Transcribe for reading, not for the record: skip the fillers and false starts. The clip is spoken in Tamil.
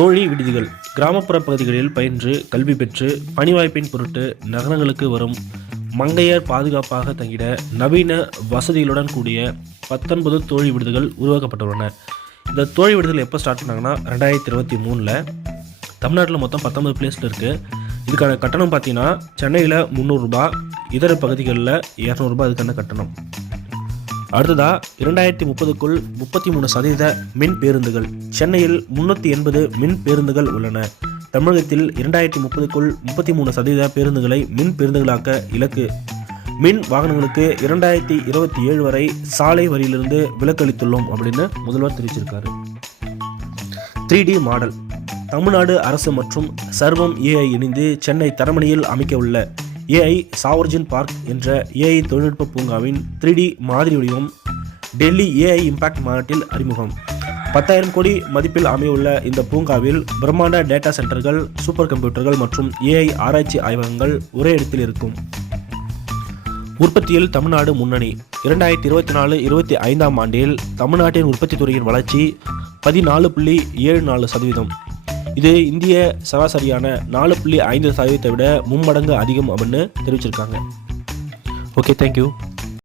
தோழி விடுதிகள் கிராமப்புற பகுதிகளில் பயின்று கல்வி பெற்று பணிவாய்ப்பின் பொருட்டு நகரங்களுக்கு வரும் மங்கையர் பாதுகாப்பாக தங்கிட நவீன வசதிகளுடன் கூடிய 19 தோழி விடுதிகள் உருவாக்கப்பட்டுள்ளன. இந்த தோழி விடுதிகள் எப்போ ஸ்டார்ட் பண்ணாங்கன்னா 2023 தமிழ்நாட்டில் மொத்தம் 19 பிளேஸில் இருக்குது. இதுக்கான கட்டணம் பார்த்தீங்கன்னா சென்னையில் 300 ரூபாய், இதர பகுதிகளில் 200 ரூபாய் இதுக்கான கட்டணம். அடுத்ததாக 2030க்குள் 33% மின் பேருந்துகள். சென்னையில் 380 மின் பேருந்துகள் உள்ளன. தமிழகத்தில் 2030க்குள் 33% பேருந்துகளை மின் பேருந்துகளாக்க இலக்கு. மின் வாகனங்களுக்கு 2027 வரை சாலை வரியிலிருந்து விலக்களித்துள்ளோம் அப்படின்னு முதல்வர் தெரிவிச்சிருக்காரு. 3D model. தமிழ்நாடு அரசு மற்றும் சர்வம் ஏஐ இணைந்து சென்னை தரமணியில் அமைக்க உள்ள ஏஐ சாவர்ஜின் பார்க் என்ற ஏஐ தொழில்நுட்ப பூங்காவின் 3D மாதிரி வடிவம் டெல்லி ஏஐ இம்பாக்ட் மாநாட்டில் அறிமுகம். 10,000 கோடி மதிப்பில் அமையவுள்ள இந்த பூங்காவில் பிரம்மாண்ட டேட்டா சென்டர்கள், சூப்பர் கம்ப்யூட்டர்கள் மற்றும் ஏஐ ஆராய்ச்சி ஆய்வகங்கள் ஒரே இடத்தில் இருக்கும். உற்பத்தியில் தமிழ்நாடு முன்னணி. 2024-25 ஆண்டில் தமிழ்நாட்டின் உற்பத்தி துறையின் வளர்ச்சி 14.74%. இது இந்திய சராசரியான 4.5% விட மும்மடங்கு அதிகம் அப்படின்னு தெரிவிச்சிருக்காங்க. Okay, thank you.